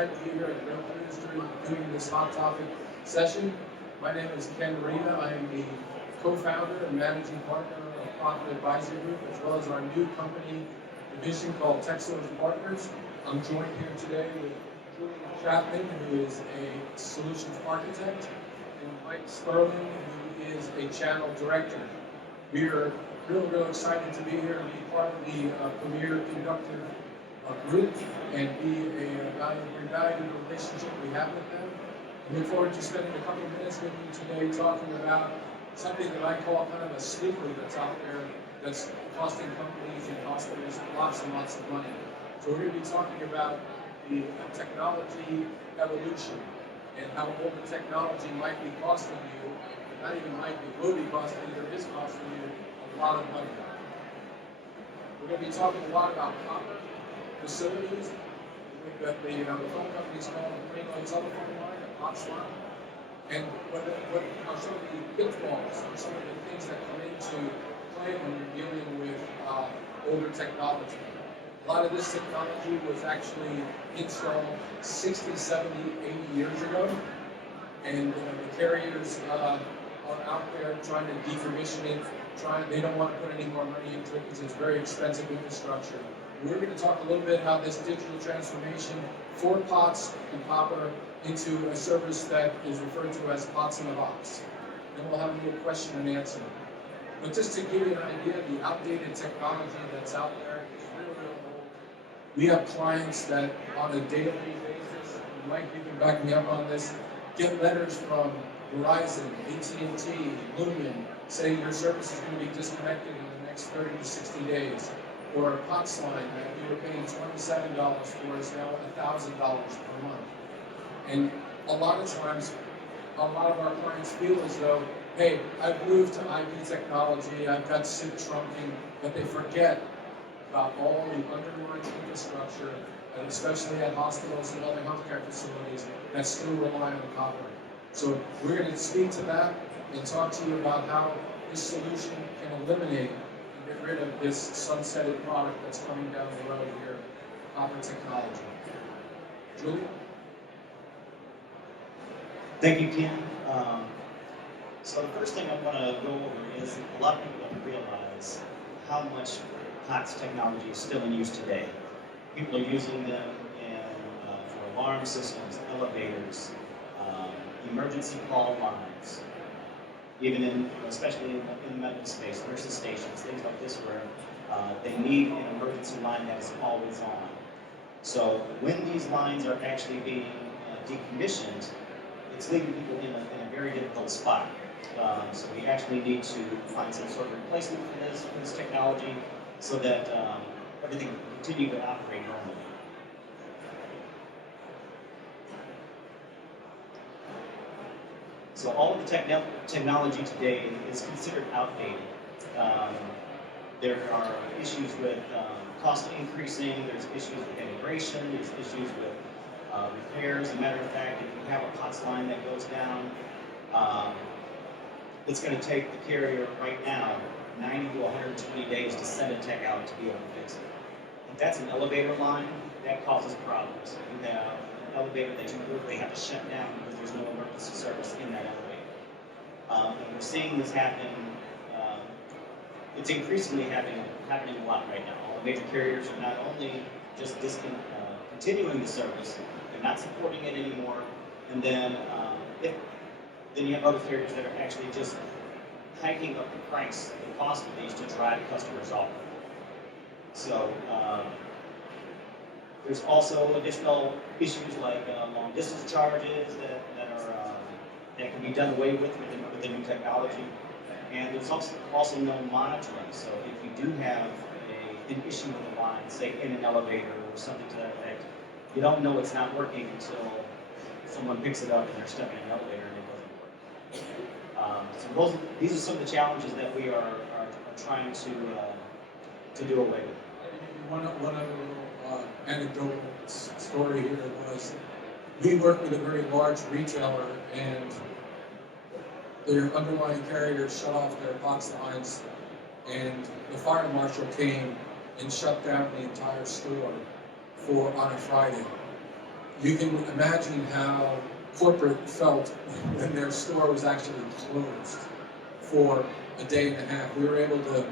excited to be here at Real Industry doing this hot topic session. My name is Ken Rita. I am the co-founder and managing partner of Profit Advisory Group, as well as our new company division called TechSource Partners. I'm joined here today with Julian Chapman, who is a solutions architect, and Mike Sperling, who is a channel director. We are real excited to be here and be part of the premier Conductive group and be a valued relationship we have with them. I look forward to spending a couple of minutes with you today talking about something that I call kind of a sleeper that's out there that's costing companies and hospitals lots and lots of money. So we're going to be talking about the technology evolution and how all the technology might be costing you, not even might be, will be costing you, or is costing you a lot of money. We're going to be talking a lot about copper facilities. We've got the phone companies called the plain old telephone line, a POTS line. And what are some of the pitfalls and some of the things that come into play when you're dealing with older technology. A lot of this technology was actually installed 60, 70, 80 years ago. And the carriers are out there trying to decommission it. They don't want to put any more money into it because it's very expensive infrastructure. We're going to talk a little bit how this digital transformation for POTS and copper into a service that is referred to as POTS in a box. And we'll have a little question and answer. But just to give you an idea, the outdated technology that's out there is real old. We have clients that on a daily basis, Mike, you can back me up on this, get letters from Verizon, AT&T, Lumen, saying your service is going to be disconnected in the next 30 to 60 days. Or a POTS line that we were paying $27 for is now $1,000 per month. And a lot of times, a lot of our clients feel as though, hey, I've moved to IP technology, I've got SIP trunking, but they forget about all the underlying infrastructure, and especially at hospitals and other healthcare facilities that still rely on copper. So we're going to speak to that and talk to you about how this solution can eliminate and get rid of this sunsetted product that's coming down the road here, copper technology. Julian? Thank you, Ken. So the first thing I want to go over is a lot of people don't realize how much POTS technology is still in use today. People are using them for alarm systems, elevators, emergency call lines, even especially in the medical space, nurses stations, things like this where they need an emergency line that is always on. So when these lines are actually being decommissioned, it's leaving people in a very difficult spot. So we actually need to find some sort of replacement for this technology so that everything can continue to operate normally. So all of the technology today is considered outdated. There are issues with cost increasing, there's issues with integration, there's issues with repairs. As a matter of fact, if you have a POTS line that goes down, it's going to take the carrier right now 90 to 120 days to send a tech out to be able to fix it. If that's an elevator line, that causes problems. You have an elevator that you literally have to shut down because there's no emergency service in that elevator. And we're seeing this happen, it's increasingly happening a lot right now. All the major carriers are not only just continuing the service, they're not supporting it anymore, and then then you have other carriers that are actually just hiking up the price, the cost of these to drive customers off. So there's also additional issues like long distance charges that can be done away with the new technology. And there's also no monitoring. So if you do have an issue with the line, say in an elevator or something to that effect, you don't know it's not working until someone picks it up and they're stuck in an elevator and it doesn't work. So these are some of the challenges that we are trying to do away with. One other little anecdotal story here was we work with a very large retailer and their underlying carriers shut off their POTS lines and the fire marshal came and shut down the entire store on a Friday. you can imagine how corporate felt when their store was actually closed for a day and a half. We were able to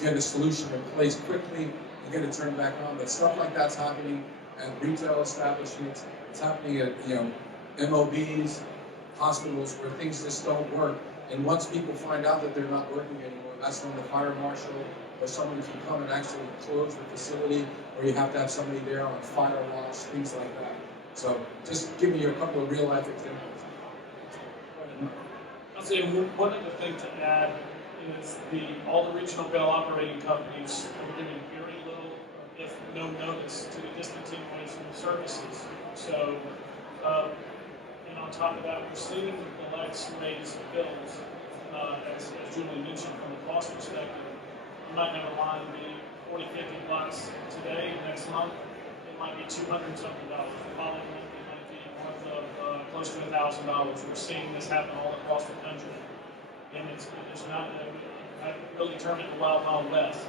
get a solution in place quickly and get it turned back on. But stuff like that's happening at retail establishments. It's happening at MOBs, hospitals, where things just don't work. And once people find out that they're not working anymore, that's when the fire marshal or someone can come and actually close the facility, or you have to have somebody there on fire watch, things like that. So just giving you a couple of real life examples. I'll say one other thing to add is all the regional bail operating companies are giving very little, if no notice, to the discontinuation of services. So, and on top of that, we're seeing the lex raise bills, as Julie mentioned, from a cost perspective. You might have a line be 40, 50 bucks today, next month, it might be $200 something. The following month, it might be north of close to $1,000. We're seeing this happen all across the country. And it's not, I really term it the Wild Wild West,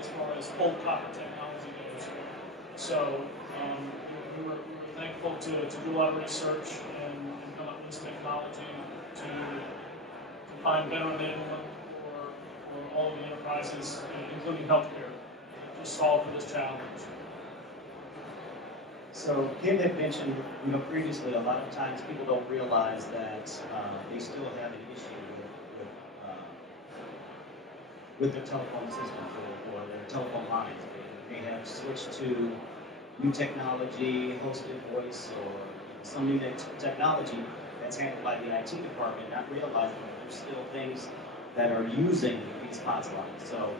as far as old copper technology goes. So we were thankful to do a lot of research and come up with this technology to find better enablement for all of the enterprises, including healthcare, to solve for this challenge. So Kim had mentioned, previously, a lot of times people don't realize that they still have an issue with their telephone systems or their telephone lines. They have switched to new technology, hosted voice, or some new technology that's handled by the IT department, not realizing that there's still things that are using these POTS lines. So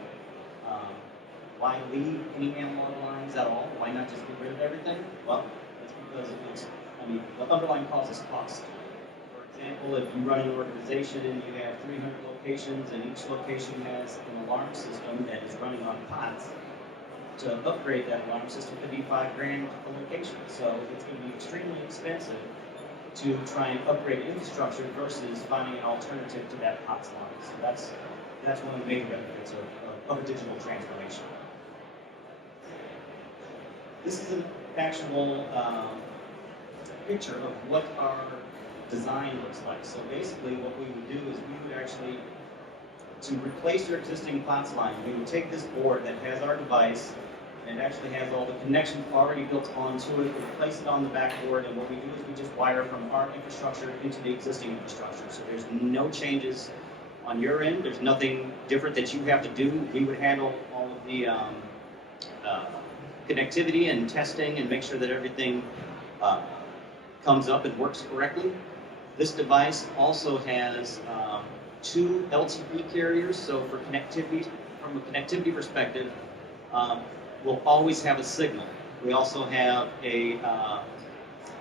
why leave any analog lines at all? Why not just get rid of everything? Well, it's because the underlying cause is cost. For example, if you run an organization and you have 300 locations and each location has an alarm system that is running on POTS, to upgrade that alarm system could be $5 grand per location. So it's going to be extremely expensive to try and upgrade infrastructure versus finding an alternative to that POTS line. So that's one of the main benefits of a digital transformation. This is an actual picture of what our design looks like. So basically what we would do is we would actually, to replace your existing POTS line, we would take this board that has our device, and it actually has all the connections already built onto it, we place it on the backboard, and what we do is we just wire from our infrastructure into the existing infrastructure. So there's no changes on your end, there's nothing different that you have to do. We would handle all of the connectivity and testing and make sure that everything comes up and works correctly. This device also has 2 LTE carriers, so for connectivity, from a connectivity perspective, we'll always have a signal. We also have a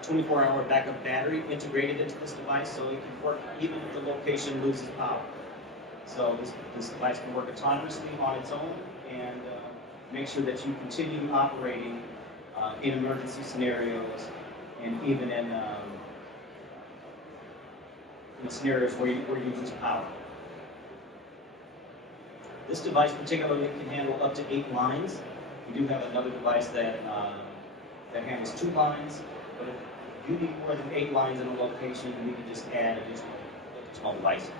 24-hour backup battery integrated into this device, so it can work even if the location loses power. So this device can work autonomously on its own and make sure that you continue operating in emergency scenarios and even in scenarios where you lose power. This device particularly can handle up to 8 lines. We do have another device that handles 2 lines, but if you need more than 8 lines in a location, we can just add additional devices.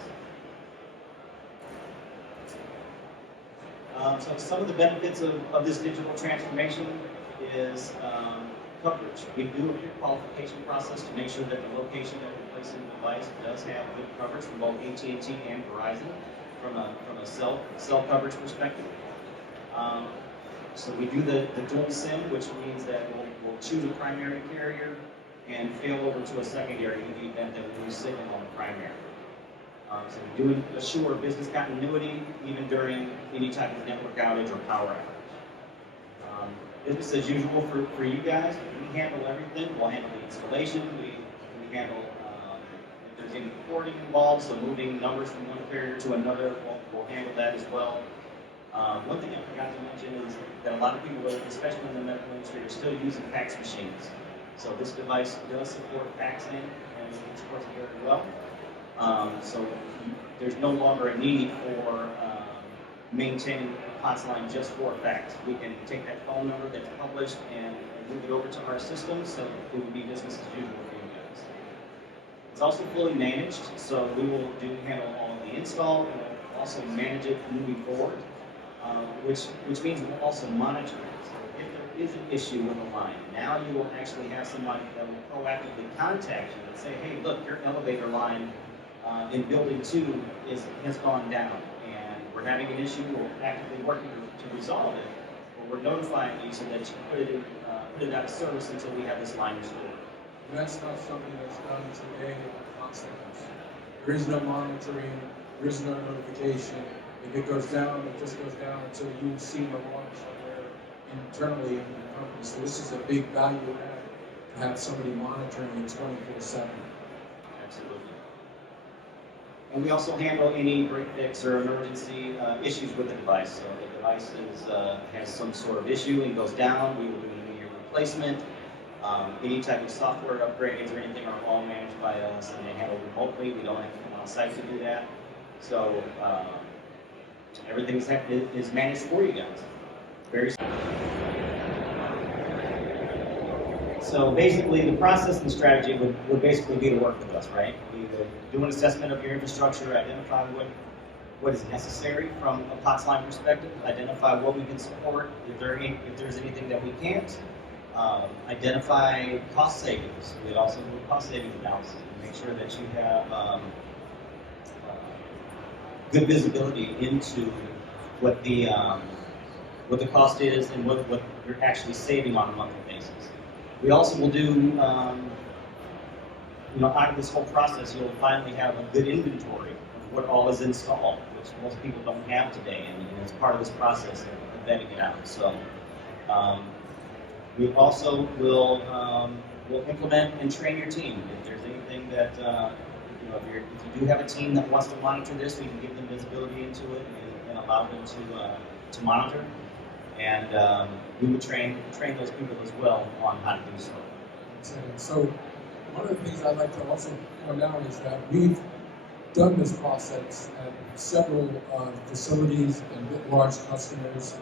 So some of the benefits of this digital transformation is coverage. We do a pre-qualification process to make sure that the location that we're placing the device does have good coverage from both AT&T and Verizon from a cell coverage perspective. So we do the dual SIM, which means that we'll choose a primary carrier and fail over to a secondary in the event that we lose signal on the primary. So we do assure business continuity even during any type of network outage or power outage. Business as usual for you guys. We handle everything. We'll handle the installation. We handle if there's any porting involved, so moving numbers from one carrier to another, we'll handle that as well. One thing I forgot to mention is that a lot of people, especially in the medical industry, are still using fax machines. So this device does support faxing and it supports it very well. So there's no longer a need for maintaining POTS line just for a fact. We can take that phone number that's published and move it over to our system, so it would be business as usual for you guys. It's also fully managed, so we will handle all of the install and we'll also manage it moving forward, which means we'll also monitor it. So if there is an issue with the line, now you will actually have somebody that will proactively contact you and say, hey, look, your elevator line in building 2 has gone down and we're having an issue, we're actively working to resolve it, but we're notifying you so that you put it out of service until we have this line restored. And that's not something that's done today in the concept. There is no monitoring, there is no notification. If it goes down, it just goes down until you see the alarm somewhere internally in the company. So this is a big value add to have somebody monitoring it 24/7. Absolutely. And we also handle any break fix or emergency issues with the device. So if the device has some sort of issue and goes down, we will do an immediate replacement. Any type of software upgrades or anything are all managed by us and they handle remotely. We don't have to come on site to do that. So everything is managed for you guys. Very simple. So basically, the process and strategy would basically be to work with us, right? We would do an assessment of your infrastructure, identify what is necessary from a POTS line perspective, identify what we can support, if there's anything that we can't, identify cost savings. We'd also do a cost savings analysis and make sure that you have good visibility into what the cost is and what you're actually saving on a monthly basis. We also will do, out of this whole process, you'll finally have a good inventory of what all is installed, which most people don't have today, and it's part of this process of vetting it out. So we also will implement and train your team. If there's anything that if you do have a team that wants to monitor this, we can give them visibility into it and allow them to monitor. And we would train those people as well on how to do so. So one of the things I'd like to also point out is that we've done this process at several facilities and with large customers.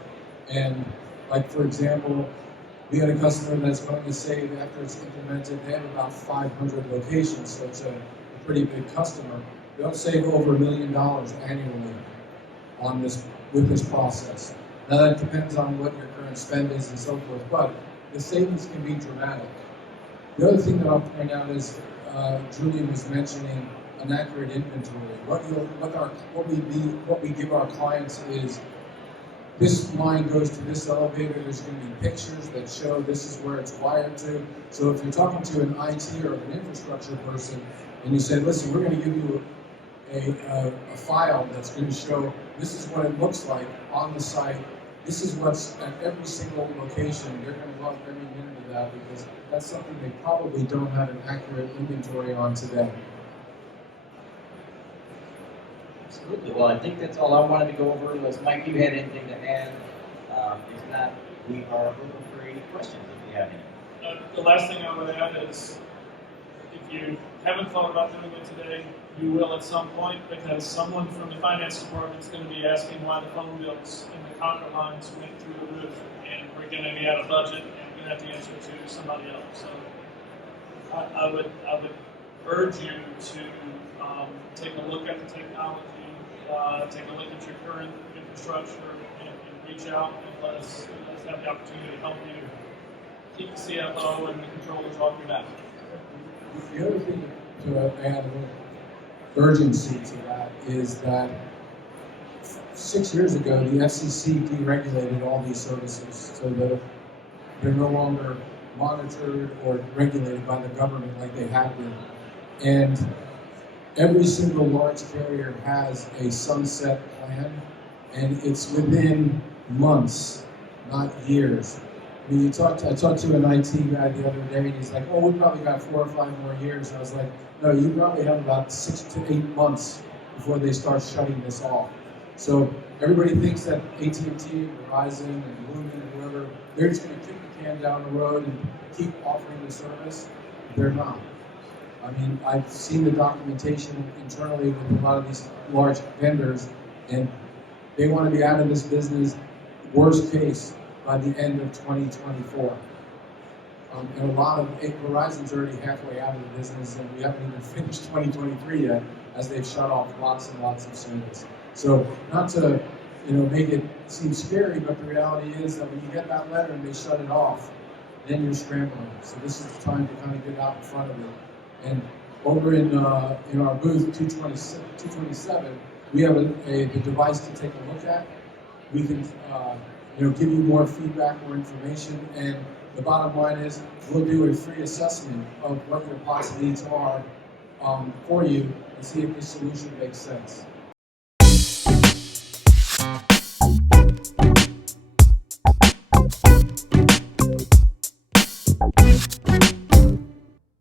And like, for example, we had a customer that's going to save, after it's implemented, they have about 500 locations, so it's a pretty big customer. They'll save over $1 million annually on this with this process. Now that depends on what your current spend is and so forth, but the savings can be dramatic. The other thing that I'll point out is Julian was mentioning an accurate inventory. What we give our clients is this line goes to this elevator. There's going to be pictures that show this is where it's wired to. So if you're talking to an IT or an infrastructure person, and you say, "Listen, we're going to give you a file that's going to show this is what it looks like on the site. This is what's at every single location." They're going to love every minute of that because that's something they probably don't have an accurate inventory on today. Absolutely. Well, I think that's all I wanted to go over. Unless Mike, you had anything to add? If not, we are open for any questions if you have any. The last thing I would add is, if you haven't thought about doing it today, you will at some point, because someone from the finance department is going to be asking why the phone bills and the copper lines went through the roof, and we're going to be out of budget, and we're going to have to answer to somebody else. So I would urge you to take a look at the technology, take a look at your current infrastructure, and reach out and let us have the opportunity to help you keep the CFO and the controllers off your back. The other thing to add a little urgency to that is that 6 years ago, the FCC deregulated all these services so that they're no longer monitored or regulated by the government like they have been. And every single large carrier has a sunset plan, and it's within months, not years. I mean, I talked to an IT guy the other day, and he's like, "Oh, we probably got 4 or 5 more years." And I was like, "No, you probably have about 6 to 8 months before they start shutting this off." So everybody thinks that AT&T, Verizon, and Lumen, and whoever, they're just going to kick the can down the road and keep offering the service. They're not. I mean, I've seen the documentation internally with a lot of these large vendors, and They want to be out of this business, worst case, by the end of 2024. And a lot of Verizon's already halfway out of the business, and we haven't even finished 2023 yet, as they've shut off lots and lots of service. So not to make it seem scary, but the reality is that when you get that letter and they shut it off, then you're scrambling. So this is the time to kind of get out in front of it. And over in our booth 227, we have a device to take a look at. We can give you more feedback, more information, and the bottom line is we'll do a free assessment of what your POTS needs are for you and see if this solution makes sense.